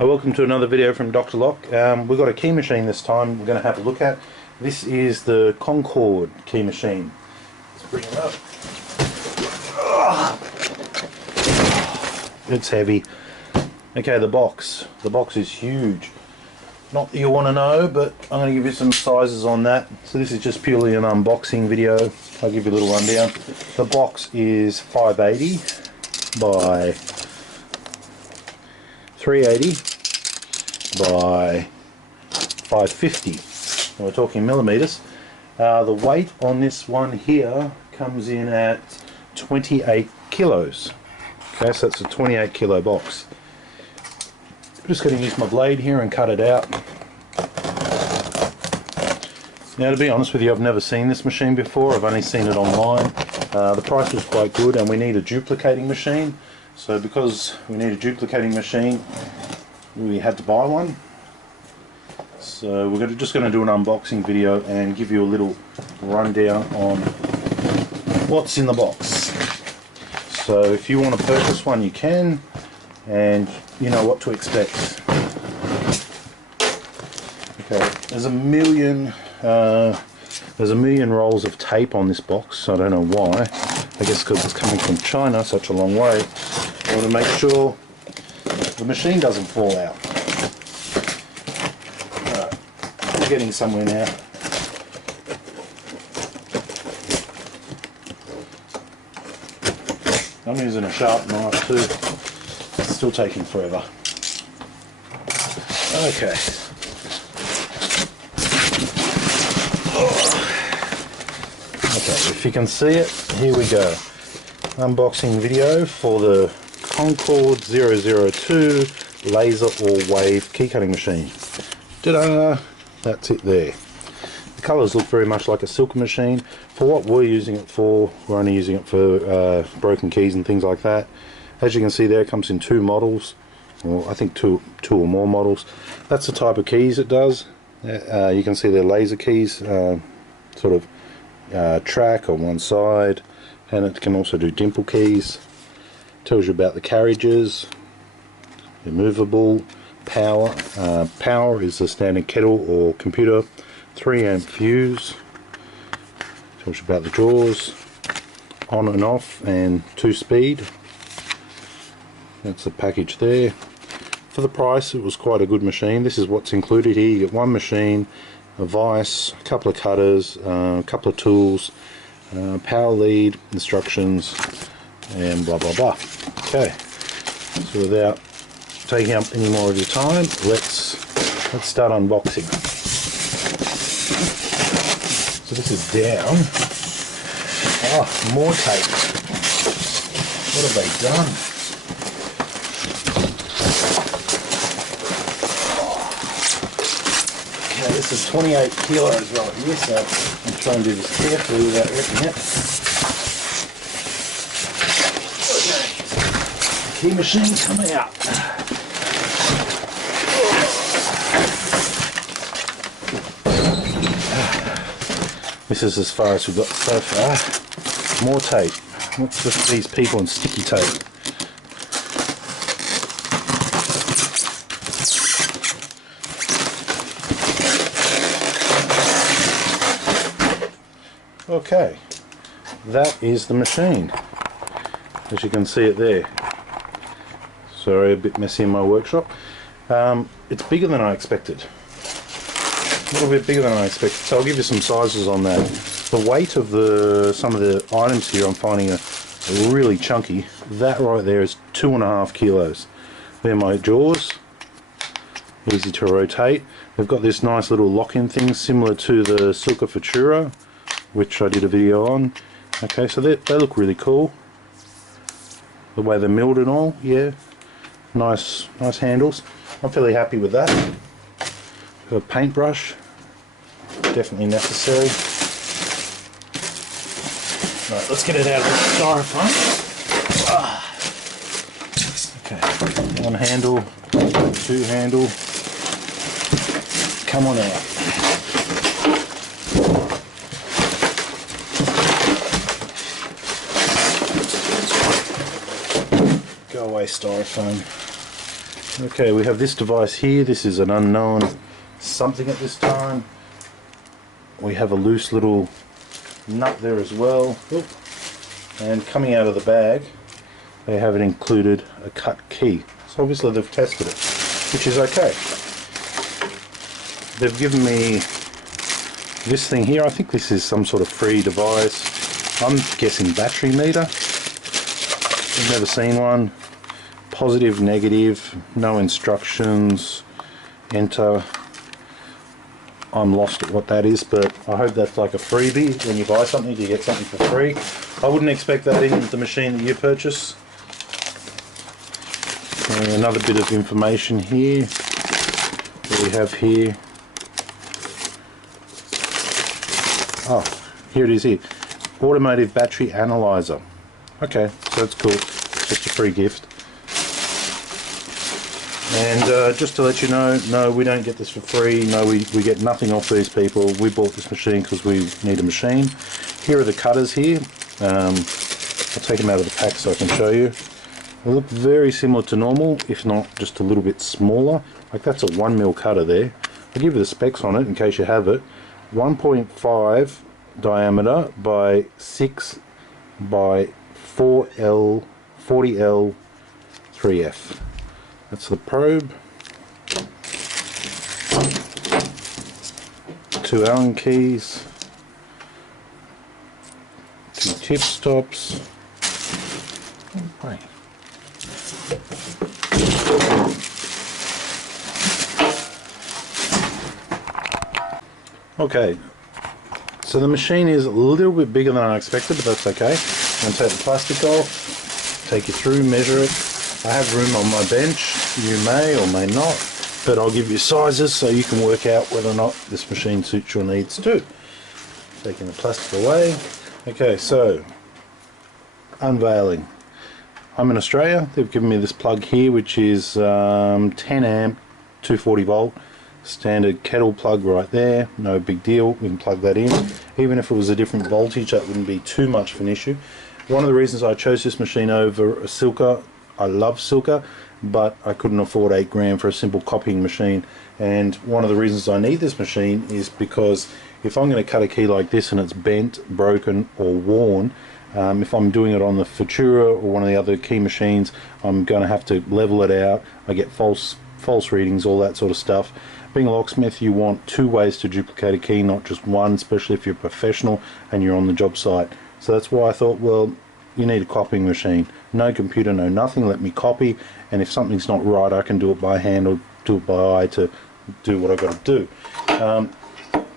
Welcome to another video from Dr. Lock. We've got a key machine this time we're going to have a look at. This is the Concord key machine. Let's bring it up. It's heavy. Okay, the box. The box is huge. Not that you want to know, but I'm going to give you some sizes on that. So this is just purely an unboxing video. I'll give you a little rundown. The box is 580 by 380 by 550. And we're talking millimeters. The weight on this one here comes in at 28 kilos. Okay, so that's a 28 kilo box. I'm just going to use my blade here and cut it out. Now, to be honest with you, I've never seen this machine before. I've only seen it online. The price was quite good, and we need a duplicating machine. So because we need a duplicating machine, we had to buy one. So we're just going to do an unboxing video and give you a little rundown on what's in the box. So if you want to purchase one, you can, and you know what to expect. Okay, there's a million rolls of tape on this box. I don't know why. I guess because it's coming from China such a long way. I want to make sure the machine doesn't fall out. Alright, we're getting somewhere now. I'm using a sharp knife too. It's still taking forever. Okay. Okay, if you can see it, here we go. Unboxing video for the Concord XC-002 laser or wave key cutting machine. Ta-da! That's it there. The colours look very much like a silk machine. For what we're using it for, we're only using it for broken keys and things like that. As you can see there, it comes in two models, or I think two or more models. That's the type of keys it does. You can see they're laser keys, sort of track on one side, and it can also do dimple keys. Tells you about the carriages, removable, power. Power is the standard kettle or computer, 3 amp fuse. Tells you about the drawers, on and off, and 2-speed. That's the package there. For the price, it was quite a good machine. This is what's included here. You get one machine, a vise, a couple of cutters, a couple of tools, power lead, instructions, and blah blah blah. Okay, so without taking up any more of your time, let's start unboxing. So this is down. Oh, more tape. What have they done? Okay, this is 28 kilos right here, so I'm trying to do this carefully without wrecking it. Key machine coming out. This is as far as we've got so far. More tape. What's with these people and sticky tape? Okay, that is the machine. As you can see it there. Sorry, a bit messy in my workshop. It's bigger than I expected. A little bit bigger than I expected. So I'll give you some sizes on that. The weight of some of the items here I'm finding are really chunky. That right there is 2.5 kilos. They're my jaws. Easy to rotate. They've got this nice little lock-in thing similar to the Silka Futura, which I did a video on. Okay, so they look really cool. The way they're milled and all, yeah. Nice handles. I'm fairly happy with that. Got a paintbrush, definitely necessary. Right, let's get it out of the styrofoam. Okay, one handle, two handle. Come on out. Go away, styrofoam. Okay, we have this device here. This is an unknown something at this time. We have a loose little nut there as well. Oop. And coming out of the bag, they have it included a cut key. So obviously they've tested it, which is okay. They've given me this thing here. I think this is some sort of free device. I'm guessing battery meter. I've never seen one. Positive, negative, no instructions, enter. I'm lost at what that is, but I hope that's like a freebie. When you buy something, you get something for free. I wouldn't expect that in the machine that you purchase. And another bit of information here. What we have here. Oh, here it is here. Automotive battery analyzer. Okay, so that's cool. Just a free gift. And just to let you know, no, we don't get this for free. No, we get nothing off these people. We bought this machine because we need a machine. Here are the cutters here. I'll take them out of the pack so I can show you. They look very similar to normal, if not just a little bit smaller. Like that's a 1mm cutter there. I'll give you the specs on it in case you have it. 1.5 diameter by 6 by 4L, 40L, 3F. That's the probe. 2 Allen keys. 2 tip stops. Right. Okay, so the machine is a little bit bigger than I expected, but that's okay. I'm going to take the plastic off, take you through, measure it. I have room on my bench. You may or may not, but I'll give you sizes so you can work out whether or not this machine suits your needs too. Taking the plastic away. Okay, so unveiling. I'm in Australia. They've given me this plug here, which is 10 amp, 240 volt, standard kettle plug right there. No big deal. We can plug that in. Even if it was a different voltage, that wouldn't be too much of an issue. One of the reasons I chose this machine over a Silka, I love Silka, but I couldn't afford $8 for a simple copying machine. And one of the reasons I need this machine is because if I'm going to cut a key like this and it's bent, broken or worn, if I'm doing it on the Futura or one of the other key machines, I'm going to have to level it out. I get false readings, all that sort of stuff. Being a locksmith, you want 2 ways to duplicate a key, not just one, especially if you're a professional and you're on the job site. So that's why I thought, well, you need a copying machine. No computer, no nothing, let me copy, and if something's not right I can do it by hand or do it by eye to do what I've got to do.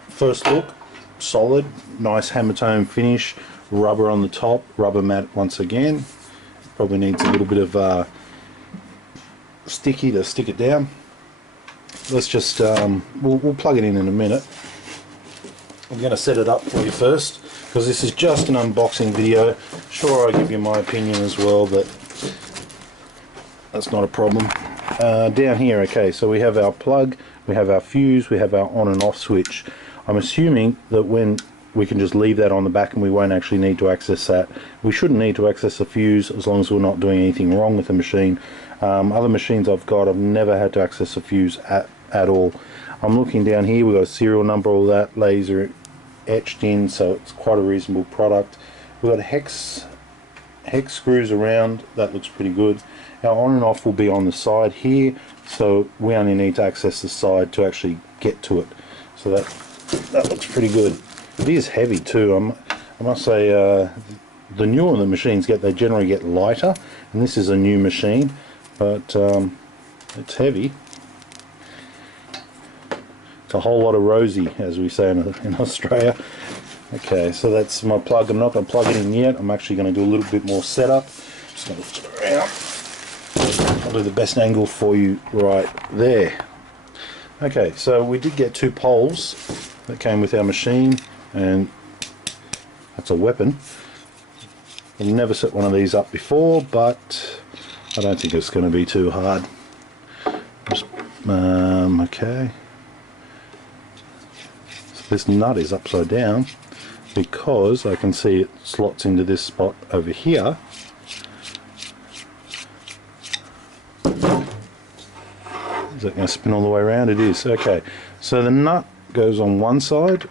First look, solid, nice hammer tone finish, rubber on the top, rubber mat once again. Probably needs a little bit of sticky to stick it down. Let's just, we'll plug it in a minute. I'm going to set it up for you first, because this is just an unboxing video. Sure, I'll give you my opinion as well, but that's not a problem. Down here, okay, so we have our plug, we have our fuse, we have our on and off switch. I'm assuming that when we can just leave that on the back and we won't actually need to access that. We shouldn't need to access the fuse as long as we're not doing anything wrong with the machine. Other machines I've got, I've never had to access the fuse at all. I'm looking down here, we've got a serial number, all that, laser etched in, so it's quite a reasonable product. We've got hex screws around, that looks pretty good. Our on and off will be on the side here, so we only need to access the side to actually get to it. So that looks pretty good. It is heavy too. I must say, the newer the machines get, they generally get lighter, and this is a new machine, but it's heavy. It's a whole lot of rosy, as we say in Australia. Okay, so that's my plug. I'm not going to plug it in yet. I'm actually going to do a little bit more setup. Just going to lift it around. I'll do the best angle for you right there. Okay, so we did get 2 poles that came with our machine, and that's a weapon. I've never set one of these up before, but I don't think it's going to be too hard. Just, okay. So this nut is upside down because I can see it slots into this spot over here. Is that going to spin all the way around? It is. Okay, so the nut goes on one side,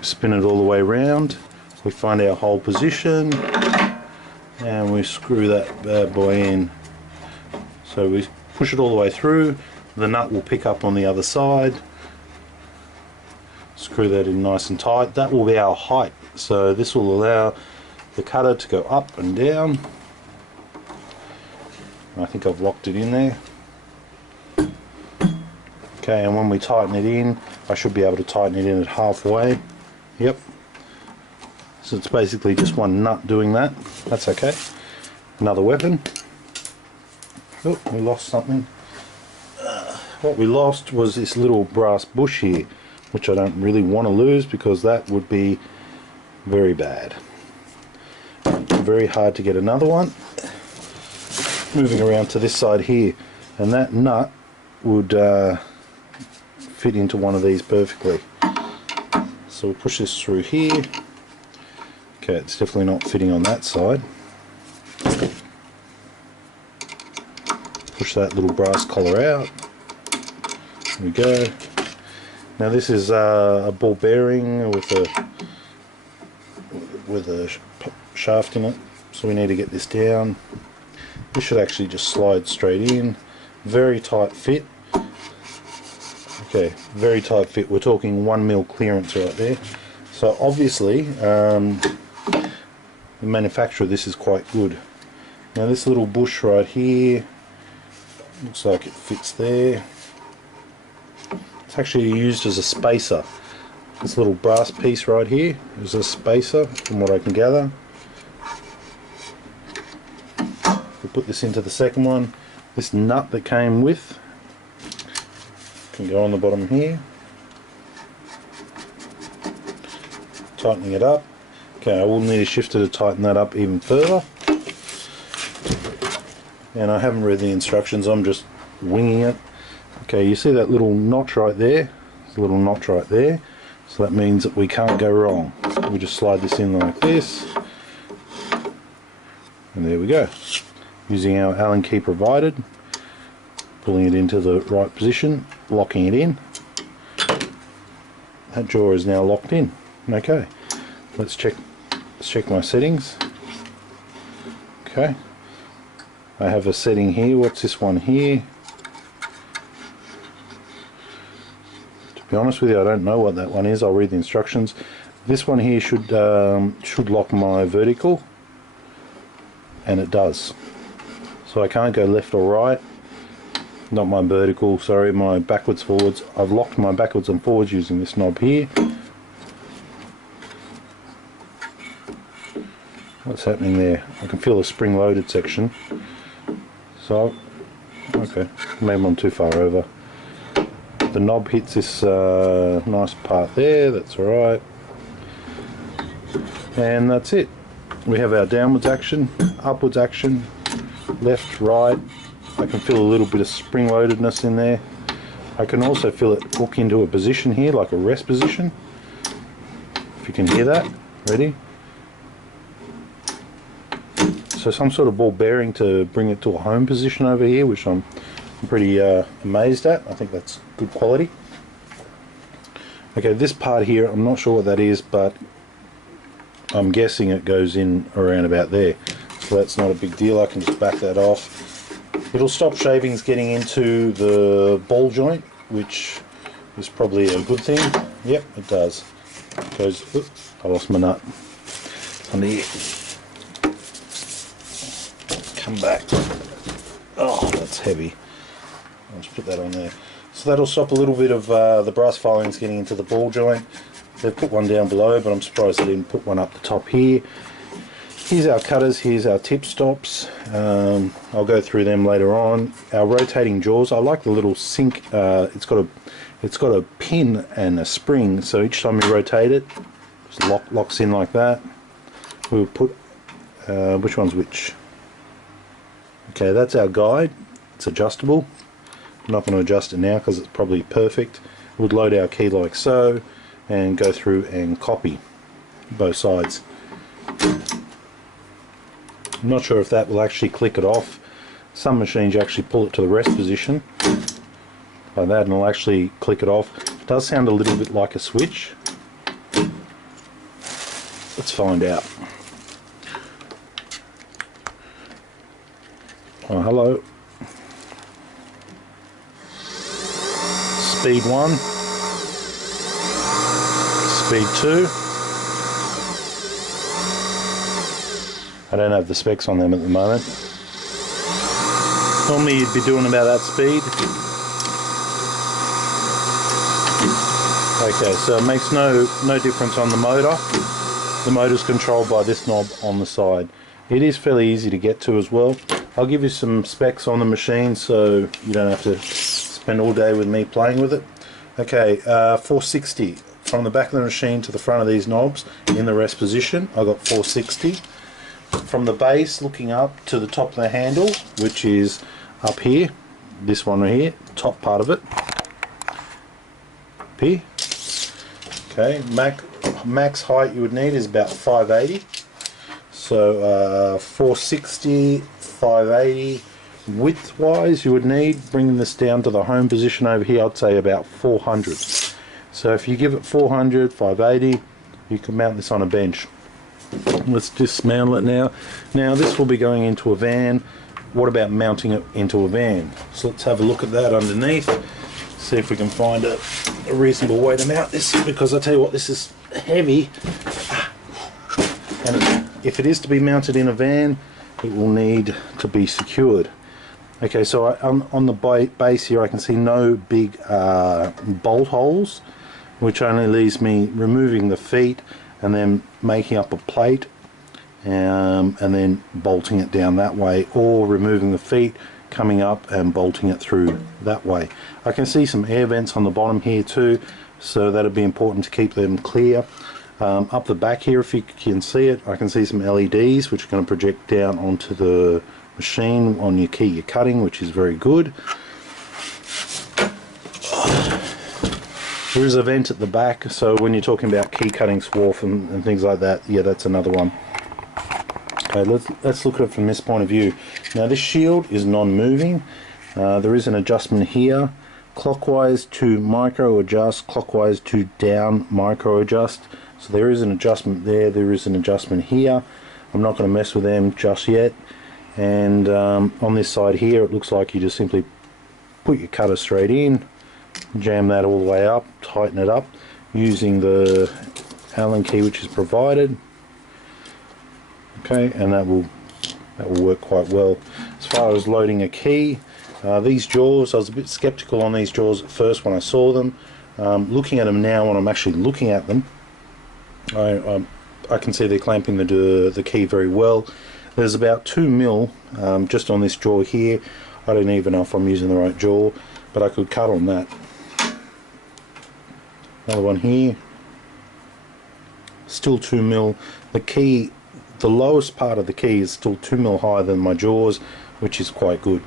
spin it all the way around, we find our hole position, and we screw that bad boy in. So we push it all the way through, the nut will pick up on the other side, screw that in nice and tight. That will be our height, so this will allow the cutter to go up and down. I think I've locked it in there. Okay, and when we tighten it in, I should be able to tighten it in at halfway. Yep. So it's basically just one nut doing that. That's okay. Another weapon. Oh, we lost something. What we lost was this little brass bush here, which I don't really want to lose because that would be very bad. Very hard to get another one. Moving around to this side here, and that nut would fit into one of these perfectly. So we'll push this through here. Okay, it's definitely not fitting on that side. Push that little brass collar out. There we go. Now this is a ball bearing with a shaft in it, so we need to get this down. This should actually just slide straight in. Very tight fit. Okay, very tight fit. We're talking 1mm clearance right there. So obviously the manufacturer of this is quite good. Now this little bush right here looks like it fits there. It's actually used as a spacer. This little brass piece right here is a spacer from what I can gather. We'll put this into the second one. This nut that came with can go on the bottom here. Tightening it up. Okay, I will need a shifter to tighten that up even further. And I haven't read the instructions, I'm just winging it. Okay, you see that little notch right there? There's a little notch right there. So that means that we can't go wrong. We just slide this in like this. And there we go. Using our Allen key provided. Pulling it into the right position, locking it in. That jaw is now locked in. Okay, let's check my settings. Okay, I have a setting here. What's this one here? To be honest with you, I don't know what that one is. I'll read the instructions. This one here should lock my vertical, and it does. So I can't go left or right. Not my vertical, sorry, my backwards forwards. I've locked my backwards and forwards using this knob here. What's happening there? I can feel the spring loaded section. So, okay, maybe I'm too far over. The knob hits this nice part there, that's alright. And that's it. We have our downwards action, upwards action, left, right. I can feel a little bit of spring loadedness in there. I can also feel it hook into a position here, like a rest position. If you can hear that. Ready? So some sort of ball bearing to bring it to a home position over here, which I'm pretty amazed at. I think that's good quality. Okay, this part here, I'm not sure what that is, but I'm guessing it goes in around about there. So that's not a big deal, I can just back that off. It'll stop shavings getting into the ball joint, which is probably a good thing. Yep, it does. It goes, oops, I lost my nut. Under here. Come back. Oh, that's heavy. I'll just put that on there. So that'll stop a little bit of the brass filings getting into the ball joint. They've put one down below, but I'm surprised they didn't put one up the top here. Here's our cutters, here's our tip stops. I'll go through them later on. Our rotating jaws, I like the little sink. It's got a pin and a spring, so each time you rotate it, just locks in like that. We'll put which one's which? Okay, that's our guide. It's adjustable. I'm not going to adjust it now because it's probably perfect. We'll load our key like so and go through and copy both sides. I'm not sure if that will actually click it off. Some machines you actually pull it to the rest position like that and it'll actually click it off. It does sound a little bit like a switch. Let's find out. Oh, hello. Speed 1, speed 2. I don't have the specs on them at the moment. Normally you'd be doing about that speed. Okay, so it makes no difference on the motor. The motor's controlled by this knob on the side. It is fairly easy to get to as well. I'll give you some specs on the machine so you don't have to spend all day with me playing with it. Okay, 460 from the back of the machine to the front of these knobs in the rest position. I got 460. From the base looking up to the top of the handle, which is up here, this one right here, top part of it, up here. Okay, max height you would need is about 580. So 460, 580. Width wise you would need, bringing this down to the home position over here, I'd say about 400. So if you give it 400, 580, you can mount this on a bench. Let's dismantle it now. Now this will be going into a van. What about mounting it into a van? So let's have a look at that underneath. See if we can find a reasonable way to mount this, because I tell you what, this is heavy. And if it is to be mounted in a van, it will need to be secured. Okay, so on the base here I can see no big bolt holes, which only leaves me removing the feet and then making up a plate and then bolting it down that way, or removing the feet, coming up and bolting it through that way. I can see some air vents on the bottom here too, so that'd be important to keep them clear. Up the back here, if you can see it, I can see some LEDs which are going to project down onto the machine on your key you're cutting, which is very good. There is a vent at the back, so when you're talking about key cutting swarf and things like that, yeah, that's another one. Okay, let's look at it from this point of view. Now this shield is non-moving. There is an adjustment here, clockwise to micro adjust, clockwise to down micro adjust. So there is an adjustment there, there is an adjustment here. I'm not going to mess with them just yet. And on this side here, it looks like you just simply put your cutter straight in, jam that all the way up, tighten it up using the Allen key which is provided. Okay, and that will work quite well. As far as loading a key, these jaws, I was a bit skeptical on these jaws at first when I saw them. Looking at them now, when I'm actually looking at them, I can see they're clamping the key very well. There's about 2 mil just on this jaw here. I don't even know if I'm using the right jaw, but I could cut on that. Another one here, still 2 mil. The key, the lowest part of the key is still 2 mil higher than my jaws, which is quite good.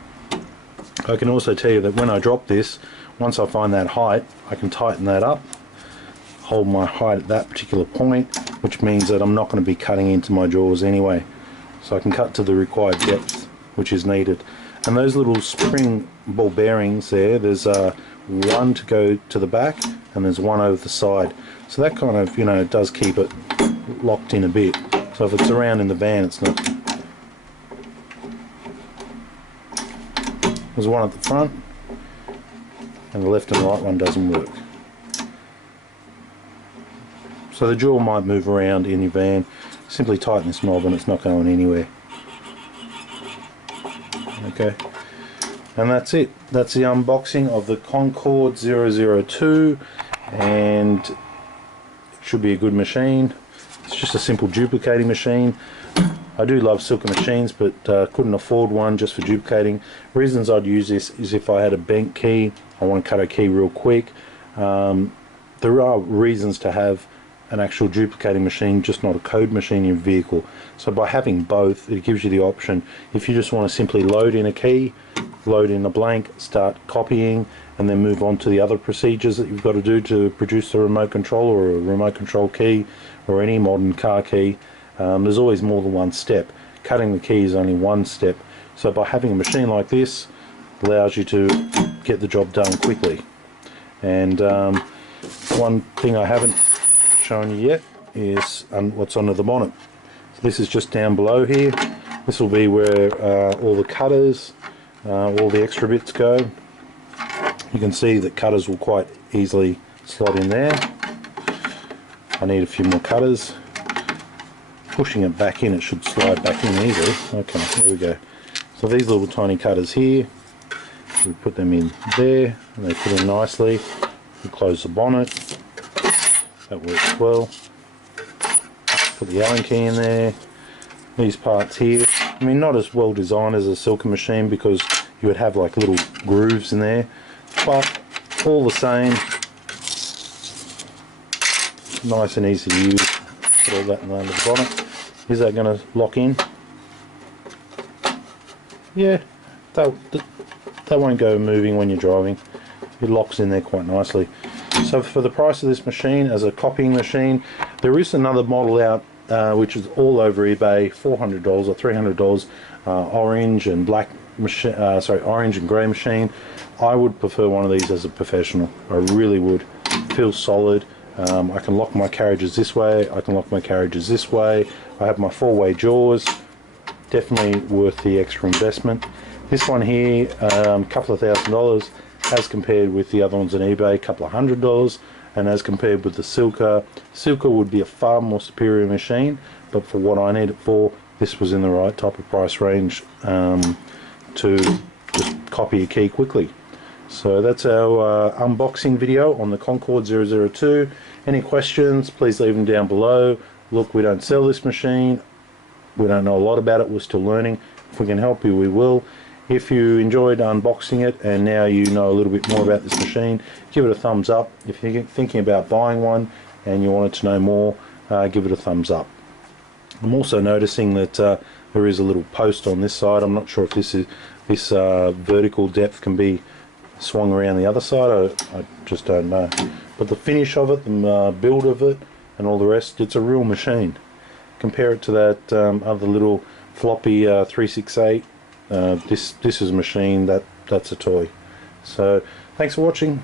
I can also tell you that when I drop this, once I find that height, I can tighten that up, hold my height at that particular point, which means that I'm not going to be cutting into my jaws anyway. So I can cut to the required depth which is needed. And those little spring ball bearings there, there's one to go to the back and there's one over the side. So that kind of, you know, does keep it locked in a bit. So if it's around in the van, it's not. There's one at the front and the left and right one doesn't work. So the jaw might move around in your van. Simply tighten this knob and it's not going anywhere. Okay, and that's it. That's the unboxing of the Concord 002, and it should be a good machine. It's just a simple duplicating machine. I do love silker machines, but couldn't afford one just for duplicating. Reasons I'd use this is if I had a bent key, I want to cut a key real quick. There are reasons to have an actual duplicating machine, just not a code machine in your vehicle. So by having both, it gives you the option. If you just want to simply load in a key, load in a blank, start copying, and then move on to the other procedures that you've got to do to produce a remote control or a remote control key or any modern car key, there's always more than one step. Cutting the key is only one step. So by having a machine like this, allows you to get the job done quickly. And one thing I haven't shown you yet is what's under the bonnet. So this is just down below here. This will be where all the cutters, all the extra bits go. You can see that cutters will quite easily slot in there. I need a few more cutters. Pushing it back in, it should slide back in easily. Okay, there we go. So these little tiny cutters here, we put them in there, and they fit in nicely. We close the bonnet. That works well. Put the Allen key in there. These parts here, I mean, not as well designed as a Silker machine because you would have like little grooves in there, but all the same, nice and easy to use. Put all that under the bonnet. Is that going to lock in? Yeah, that won't go moving when you're driving. It locks in there quite nicely. So for the price of this machine as a copying machine, there is another model out which is all over eBay, $400 or $300, orange and black machine, orange and grey machine. I would prefer one of these as a professional. I really would. Feels solid. I can lock my carriages this way, I can lock my carriages this way. I have my 4-way jaws. Definitely worth the extra investment. This one here, a couple of $1,000 as compared with the other ones on eBay, a couple of $100, and as compared with the Silker would be a far more superior machine, but for what I need it for, this was in the right type of price range to just copy a key quickly. So that's our unboxing video on the Concord 002. Any questions, please leave them down below. Look, we don't sell this machine. We don't know a lot about it. We're still learning. If we can help you, we will. If you enjoyed unboxing it and now you know a little bit more about this machine, give it a thumbs up. If you're thinking about buying one and you wanted to know more, give it a thumbs up. I'm also noticing that there is a little post on this side. I'm not sure if this vertical depth can be swung around the other side. I just don't know. But the finish of it, the build of it, and all the rest, it's a real machine. Compare it to that other little floppy 368. This is a machine that's a toy. So thanks for watching.